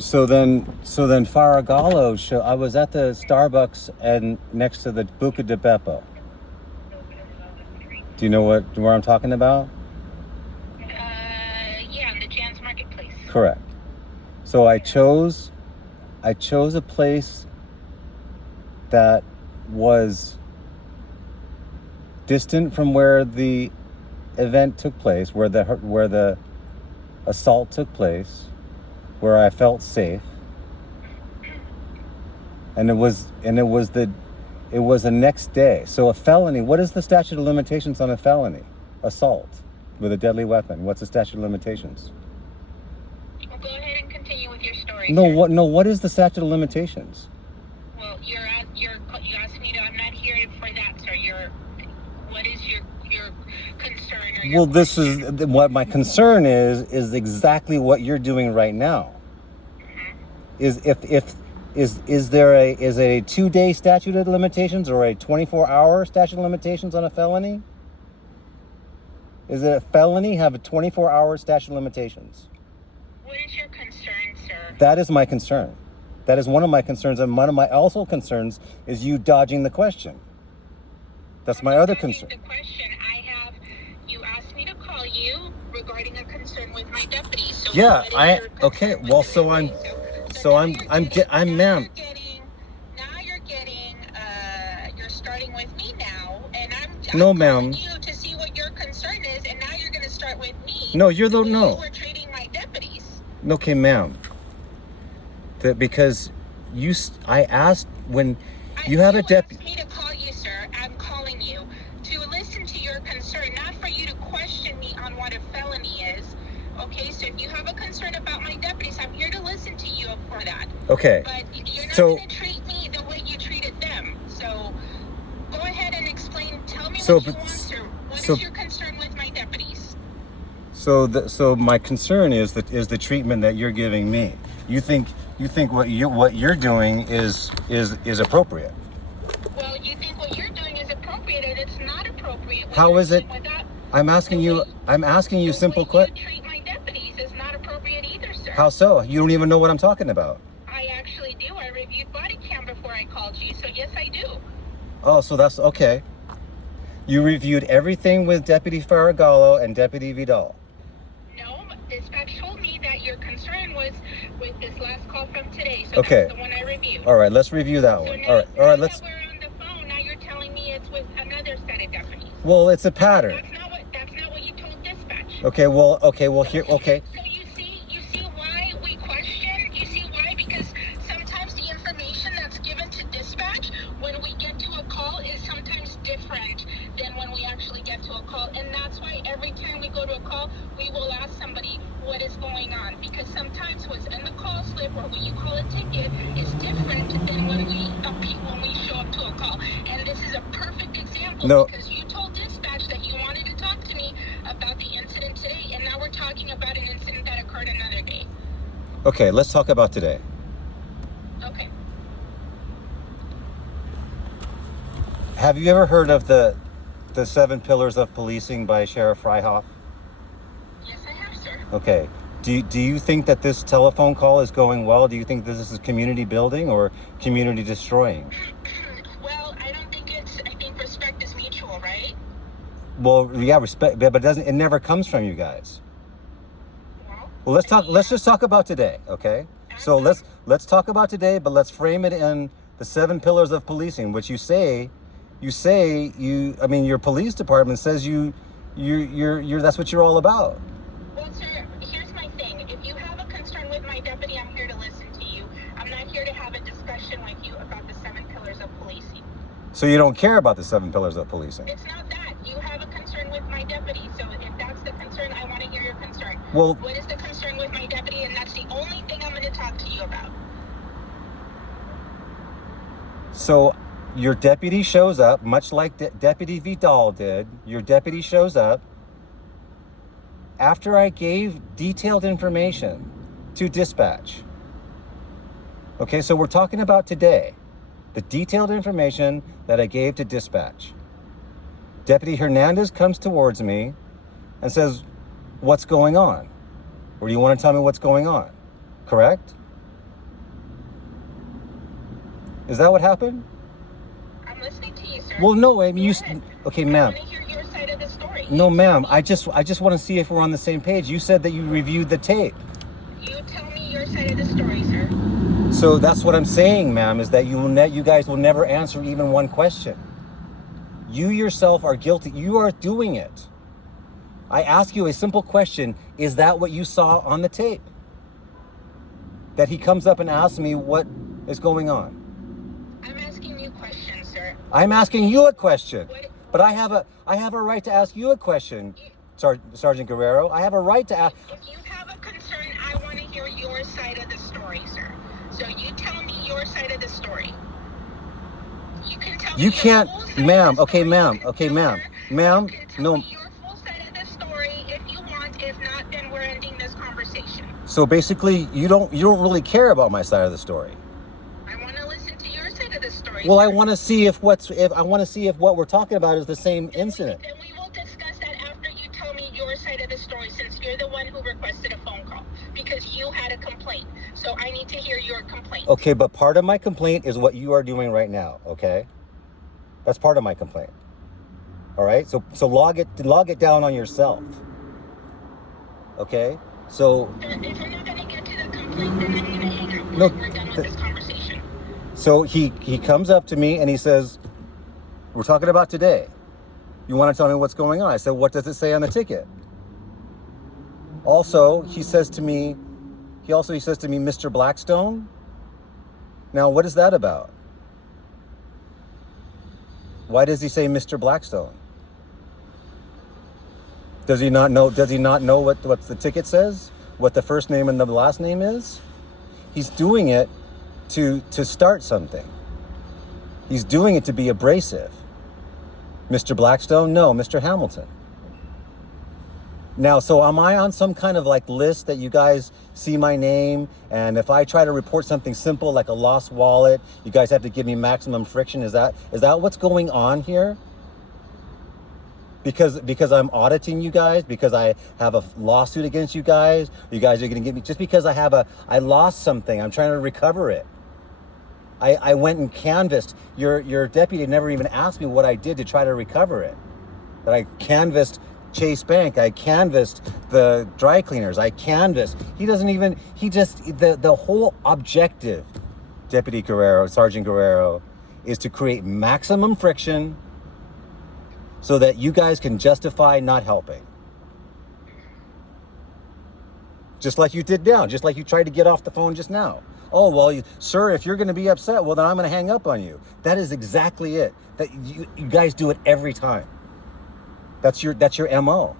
So then Faragallo I was at the Starbucks and next to the Buca di Beppo. Do you know where I'm talking about? Yeah, the Jan's Marketplace. Correct. So I chose a place that was distant from where the event took place, where the assault took place, where I felt safe. And it was the next day. So a felony, what is the statute of limitations on a felony? Assault with a deadly weapon. What's the statute of limitations? Well, go ahead and continue with your story. No, what is the statute of limitations? Well, you asked me to, I'm not here for that, sir. What is your concern or your This question? is what my concern is exactly what you're doing right now. Mm-hmm. Is there a 2-day statute of limitations or a 24-hour statute of limitations on a felony? Is it a felony have a 24-hour statute of limitations? What is your concern, sir? That is my concern. That is one of my concerns, and one of my also concerns is you dodging the question. That's my other concern. The question you asked me to call you regarding a concern with my deputy. So Yeah, okay. Well, ma'am. You're starting with me now, and No, I'm ma'am. calling you to see what your concern is, and now you're going to start with me. No, you're the no. We're treating my deputies. Okay, ma'am. Because I asked when you have a deputy. You asked me to call you, sir. I'm calling you to listen to your concern, not for you to question me on what a felony is. Okay, so if you have a concern about my deputies, I'm here to listen to you for that. Okay. But you're not going to treat me the way you treated them. So go ahead and explain. Tell me what you want, sir. What is your concern with my deputies? So my concern is the treatment that you're giving me. You think what you're doing is appropriate. Well, you think what you're doing is appropriate, and it's not appropriate. How is it? I'm asking you simple questions. The way you treat my deputies is not appropriate either, sir. How so? You don't even know what I'm talking about. I actually do. I reviewed body cam before I called you, so yes, I do. Oh, so that's okay. You reviewed everything with Deputy Faragallo and Deputy Vidal. No, dispatch told me that your concern was with this last call from today, so Okay. that's the one I reviewed. All right, let's review that one. All right, let's. Now that we're on the phone, now you're telling me it's with another set of deputies. Well, it's a pattern. That's not what you told dispatch. Okay, well, here, okay. So you see why we question? You see why? Because sometimes the information that's given to dispatch when we get to a call is sometimes different than when we actually get to a call. And that's why every time we go to a call, we will ask somebody what is going on. Because sometimes what's in the call slip or when you call a ticket is different than when we show up to a call. And this is a perfect example because you told dispatch that you wanted to talk to me about the incident today, and now we're talking about an incident that occurred another day. Okay, let's talk about today. Okay. Have you ever heard of the 7 Pillars of Policing by Sheriff Fryhoff? Yes, I have, sir. Okay. Do you think that this telephone call is going well? Do you think this is community building or community destroying? Well, I think respect is mutual, right? Well, yeah, respect, but it never comes from you guys. Well, let's just talk about today, okay? So let's talk about today, but let's frame it in the 7 Pillars of Policing, which your police department says you're that's what you're all about. Well, sir, here's my thing. If you have a concern with my deputy, I'm here to listen to you. I'm not here to have a discussion with you about the 7 Pillars of Policing. So you don't care about the 7 Pillars of Policing? It's not that. You have a concern with my deputy. So if that's the concern, I want to hear your concern. Well, what is the concern with my deputy? And that's the only thing I'm going to talk to you about. So your deputy shows up, much like Deputy Vidal did. Your deputy shows up after I gave detailed information to dispatch. Okay, so we're talking about today. The detailed information that I gave to dispatch. Deputy Hernandez comes towards me and says, "What's going on?" Or do you want to tell me what's going on? Correct? Is that what happened? I'm listening to you, sir. Well, no, I mean, you... Go ahead. Okay, I ma'am. want to hear your side of the story. No, ma'am. I just want to see if we're on the same page. You said that you reviewed the tape. You tell me your side of the story, sir. So that's what I'm saying, ma'am, is that you guys will never answer even one question. You yourself are guilty. You are doing it. I ask you a simple question. Is that what you saw on the tape? That he comes up and asks me what is going on. I'm asking you questions, sir. I'm asking you a question. But I have a right to ask you a question, Sergeant Guerrero. I have a right to ask. If you have a concern, I want to hear your side of the story, sir. So you tell me your side of the story. You can tell me You can't, your full side ma'am. of the Okay, story. ma'am. You can Okay, tell ma'am. her- Ma'am, You can tell no. me your full side of the story if you want. If not, then we're ending this conversation. So basically, you don't really care about my side of the story. I want to listen to your side of the story. Well, sir. I want to see if what we're talking about is the same incident. Then we will discuss that after you tell me your side of the story, since you're the one who requested a phone call because you had a complaint. So I need to hear your complaint. Okay, but part of my complaint is what you are doing right now, okay? That's part of my complaint. All right? So log it down on yourself. Okay? So Sir, if we're not going to get to the complaint, then I'm going to hang up. No, We're done with this conversation. so he comes up to me and he says, "We're talking about today. You want to tell me what's going on?" I said, "What does it say on the ticket?" Also, he says to me, "Mr. Blackstone?" Now, what is that about? Why does he say Mr. Blackstone? Does he not know what the ticket says? What the first name and the last name is? He's doing it to start something. He's doing it to be abrasive. Mr. Blackstone? No, Mr. Hamilton. Now, so am I on some kind of like list that you guys see my name, and if I try to report something simple like a lost wallet, you guys have to give me maximum friction? Is that what's going on here? Because I'm auditing you guys, because I have a lawsuit against you guys are going to give me, just because I lost something, I'm trying to recover it. I went and canvassed. Your deputy never even asked me what I did to try to recover it. That I canvassed Chase Bank, I canvassed the dry cleaners, the whole objective, Sergeant Guerrero, is to create maximum friction so that you guys can justify not helping. Just like you did now, just like you tried to get off the phone just now. Oh, well, sir, if you're going to be upset, well, then I'm going to hang up on you. That is exactly it. That you guys do it every time. That's your MO.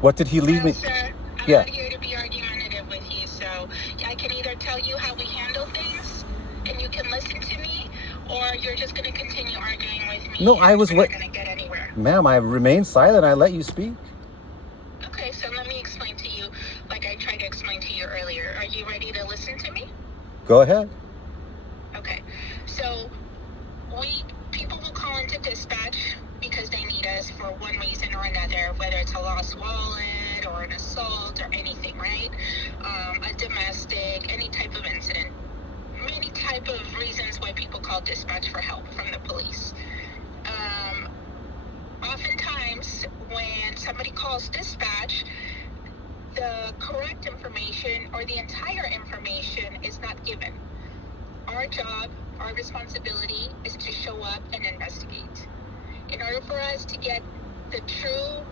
What did he leave me? Sir, I'm Yeah. not here to be argumentative with you, so I can either tell you how we handle things and you can listen to me, or you're just going to continue arguing with me. No, I was We're not going to get anywhere. Ma'am, I remained silent. I let you speak. Okay, so let me explain to you, like I tried to explain to you earlier. Are you ready to listen to me? Go ahead. Okay, so people will call into dispatch because they need us for one reason or another, whether it's a lost wallet or an assault or anything, right? A domestic, any type of incident. Many type of reasons why people call dispatch for help from the police. Oftentimes, when somebody calls dispatch, the correct information or the entire information is not given. Our job, our responsibility is to show up and investigate. In order for us to get the true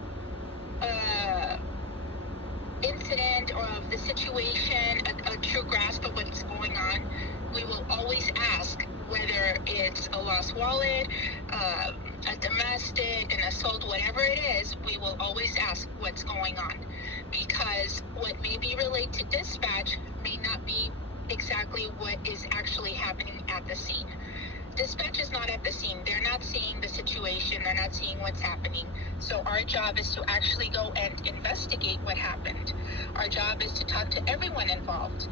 incident or of the situation, a true grasp of what's going on, we will always ask whether it's a lost wallet, a domestic, an assault, whatever it is, we will always ask what's going on. Because what may be relayed to dispatch may not be exactly what is actually happening at the scene. Dispatch is not at the scene. They're not seeing the situation. They're not seeing what's happening. So our job is to actually go and investigate what happened. Our job is to talk to everyone involved.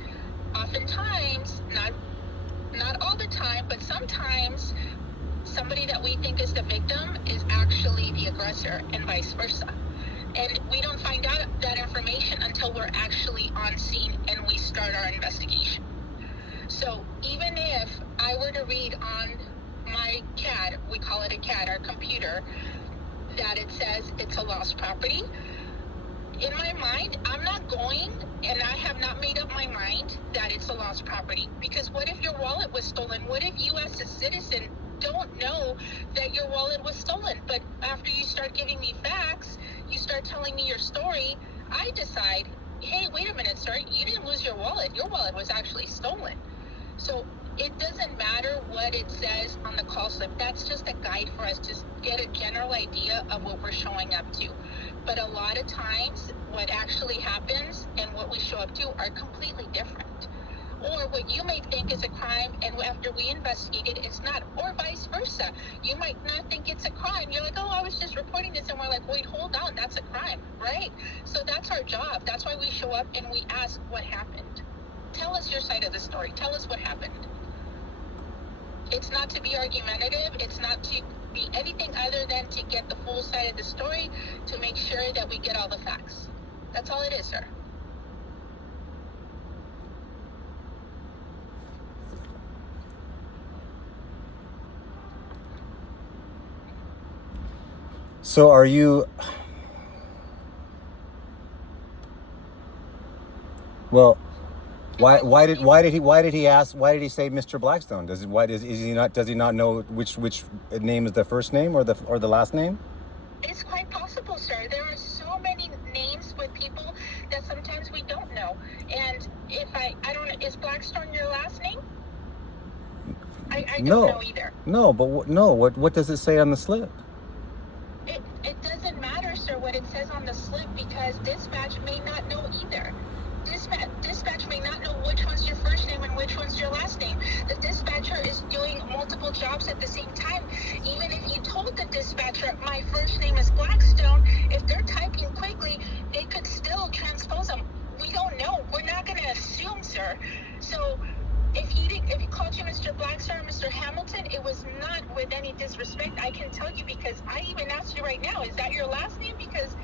Oftentimes, not all the time, but sometimes somebody that we think is the victim is actually the aggressor, and vice versa. And we don't find out that information until we're actually on scene and we start our investigation. So even if I were to read on my CAD, we call it a CAD, our computer, that it says it's a lost property, in my mind, I'm not going, and I have not made up my mind that it's a lost property. Because what if your wallet was stolen? What if you as a citizen don't know that your wallet was stolen? But after you start giving me facts, you start telling me your story, I decide, hey, wait a minute, sir, you didn't lose your wallet. Your wallet was actually stolen. So it doesn't matter what it says on the call slip. That's just a guide for us to get a general idea of what we're showing up to. But a lot of times, what actually happens and what we show up to are completely different. Or what you may think is a crime, and after we investigate it, it's not. Or vice versa. You might not think it's a crime. You're like, oh, I was just reporting this. And we're like, wait, hold on, that's a crime, right? So that's our job. That's why we show up and we ask what happened. Tell us your side of the story. Tell us what happened. It's not to be argumentative. It's not to be anything other than to get the full side of the story, to make sure that we get all the facts. That's all it is, sir. So are you... Well, why did he say Mr. Blackstone? Does he not know which name is the first name or the last name? It's quite possible, sir. There are so many names with people that sometimes we don't know. And if I don't know, is Blackstone your last name? I don't know either. No, but what does it say on the slip? It doesn't matter, sir, what it says on the slip, because dispatch may not know either. Dispatch may not know which one's your first name and which one's your last name. The dispatcher is doing multiple jobs at the same time. Even if you told the dispatcher, my first name is Blackstone, if they're typing quickly, they could still transpose them. We don't know. We're not going to assume, sir. So if he called you Mr. Blackstone or Mr. Hamilton, it was not with any disrespect. I can tell you, because I even asked you right now, is that your last name? Because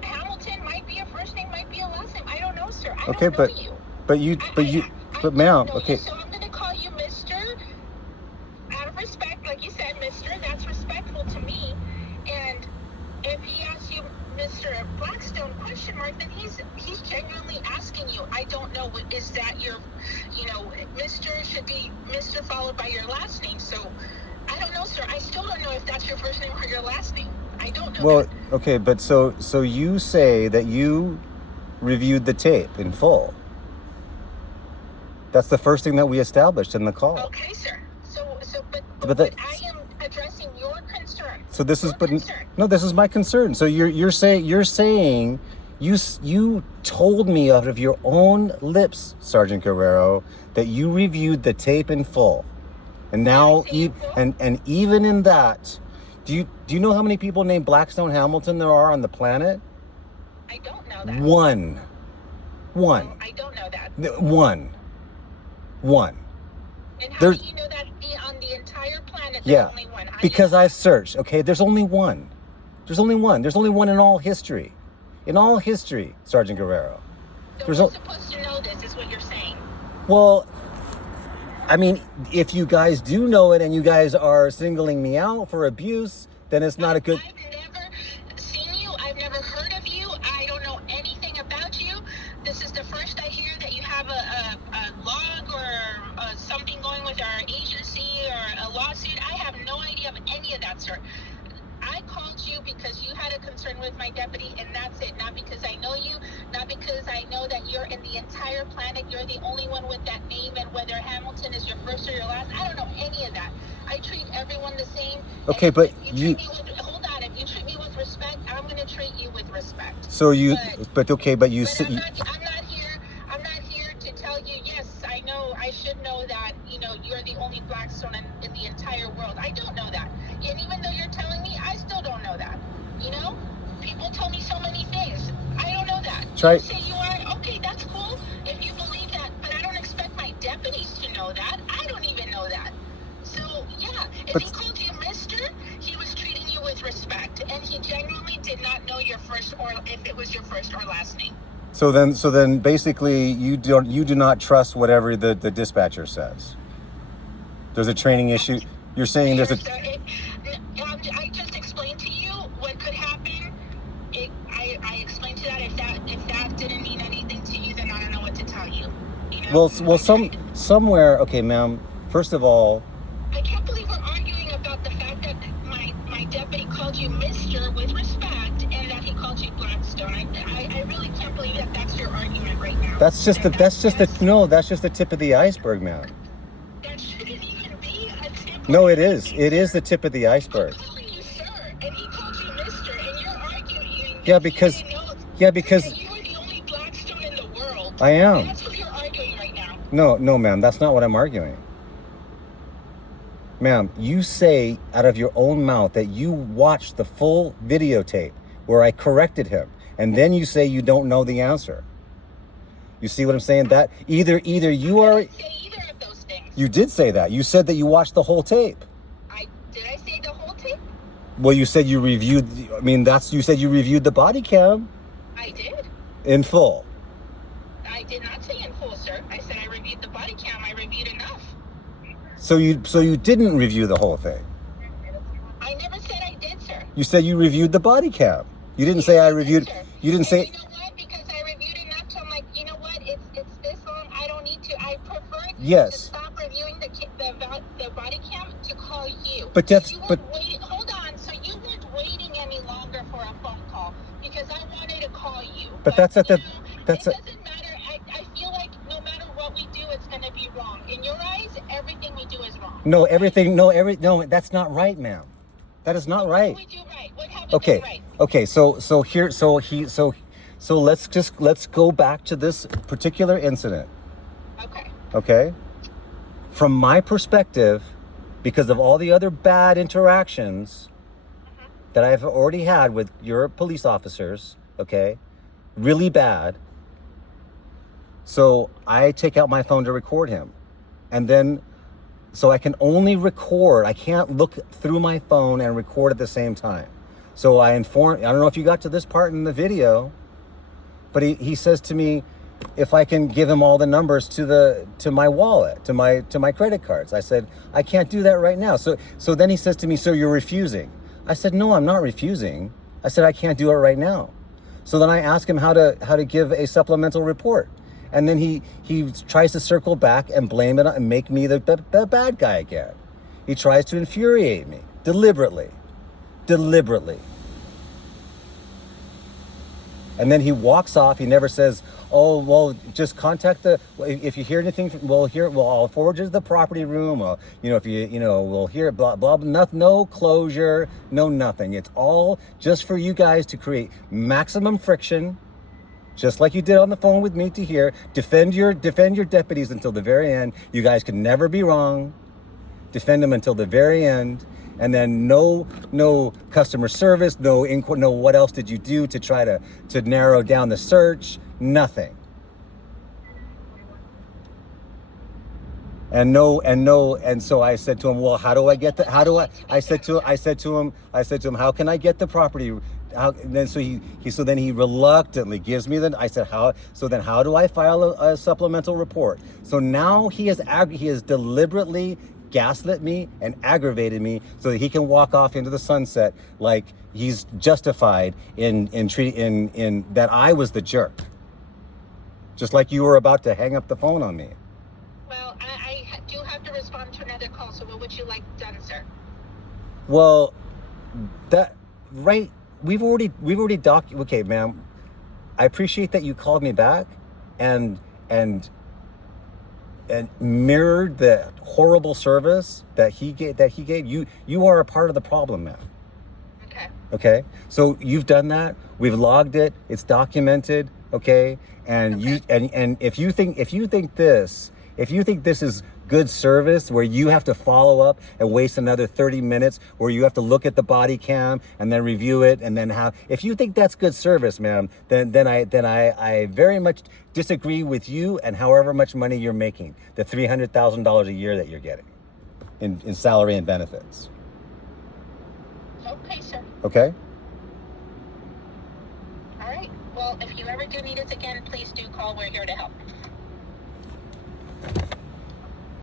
Hamilton might be a first name, might be a last name. I don't know, sir. I don't know you. But ma'am, okay. So I'm going to call you Mr. out of respect, like you said, Mr. That's respectful to me. And if he asks you Mr. Blackstone question mark, then he's genuinely asking you. I don't know, is that your, Mr. should be Mr. followed by your last name. So I don't know, sir. I still don't know if that's your first name or your last name. I don't know. Well, okay, but so you say that you reviewed the tape in full. That's the first thing that we established in the call. Okay, sir. But I am addressing your concern. So this is this is my concern. So you're saying you told me out of your own lips, Sergeant Guerrero, that you reviewed the tape in full. And now and even in that, do you know how many people named Blackstone Hamilton there are on the planet? I don't know that. One. No, I don't know that. One. And how do you know that on the entire planet there's only one? Because I've searched. Okay, there's only one. There's only one in all history. In all history, Sergeant Guerrero. So we're supposed to know this, is what you're saying. Well, I mean, if you guys do know it and you guys are singling me out for abuse, then it's not a good... I've never seen you. I've never heard of you. I don't know anything about you. This is the first I hear that you have a log or something going with our agency or a lawsuit. I have no idea of any of that, sir. I called you because you had a concern with my deputy, and that's it. Not because I know you, not because I know that you're in the entire planet. You're the only one with that name, and whether Hamilton is your first or your last, I don't know any of that. I treat everyone the same. Okay, but hold on. If you treat me with respect, I'm going to treat you with respect. So I'm not here to tell you, yes, I know, I should know that, you're the only Blackstone in the entire world. I don't know that. And even though you're telling me, I still don't know that. People tell me so many things. I don't know that. You say you are, okay, that's cool if you believe that, but I don't expect my deputies to know that. I don't even know that. So, yeah, if he called you Mr., he was treating you with with respect, and he genuinely did not know your first or if it was your first or last name. So then basically you do not trust whatever the dispatcher says. There's a training issue. You're saying there's a... I just explained to you what could happen. I explained to that. If that didn't mean anything to you, then I don't know what to tell you. You know? Well, somewhere. Okay, ma'am. First of all, I can't believe we're arguing about the fact that my deputy called you Mr. with respect, and that he called you Blackstone. I really can't believe that that's your argument right now. that's just the tip of the iceberg, ma'am. That shouldn't even be a tip. No, it is. It is the tip of the iceberg. I'm calling you sir, and he called you Mr., and you're arguing. Yeah, because that you are the only Blackstone in the world. I am. That's what you're arguing right now. No, ma'am. That's not what I'm arguing. Ma'am, you say out of your own mouth that you watched the full videotape where I corrected him, and then you say you don't know the answer. You see what I'm saying? That either you are... I didn't say either of those things. You did say that. You said that you watched the whole tape. Did I say the whole tape? Well, you said you reviewed... you said you reviewed the body cam. I did. In full. I did not say in full, sir. I said I reviewed the body cam. I reviewed enough. So you didn't review the whole thing. I never said I did, sir. You said you reviewed the body cam. You didn't say I reviewed... Sir. You didn't say... You know what? Because I reviewed enough to, I'm like, you know what? It's this long. I don't need to. I prefer to stop reviewing the body cam to call you. But that's... Hold on. So you weren't waiting any longer for a phone call because I wanted to call you. But that's at the... It doesn't matter. I feel like no matter what we do, it's going to be wrong. In your eyes, everything we do is wrong. No, that's not right, ma'am. That is not right. What did we do right? What have we done right? Okay, so let's go back to this particular incident. Okay? From my perspective, because of all the other bad interactions that I've already had with your police officers, okay? Really bad. So I take out my phone to record him. And then, so I can only record. I can't look through my phone and record at the same time. So I don't know if you got to this part in the video, but he says to me, if I can give him all the numbers to my wallet, to my credit cards. I said, I can't do that right now. So then he says to me, so you're refusing. I said, no, I'm not refusing. I said, I can't do it right now. So then I ask him how to give a supplemental report. And then he tries to circle back and blame it and make me the bad guy again. He tries to infuriate me deliberately. And then he walks off. He never says, oh, well, just contact if you hear anything, I'll forward you to the property room. Or, we'll hear blah, blah, blah, no closure, no nothing. It's all just for you guys to create maximum friction. Just like you did on the phone with me to hear, defend your deputies until the very end. You guys can never be wrong. Defend them until the very end. And then no customer service, no what else did you do to try to narrow down the search? Nothing. And so I said to him, well, I said to him, how can I get the property? So then he reluctantly gives me I said, how do I file a supplemental report? So now he has deliberately gaslit me and aggravated me so that he can walk off into the sunset like he's justified in that I was the jerk. Just like you were about to hang up the phone on me. Well, I do have to respond to another call, so what would you like done, sir? Well, we've already okay, ma'am. I appreciate that you called me back and mirrored the horrible service that he gave. You are a part of the problem, ma'am. Okay. So you've done that. We've logged it. It's documented. Okay. And if you think this is good service where you have to follow up and waste another 30 minutes where you have to look at the body cam and then review it and then if you think that's good service, ma'am, then I very much disagree with you and however much money you're making, the $300,000 a year that you're getting in salary and benefits. Okay, sir. Okay? All right. Well, if you ever do need us again, please do call. We're here to help.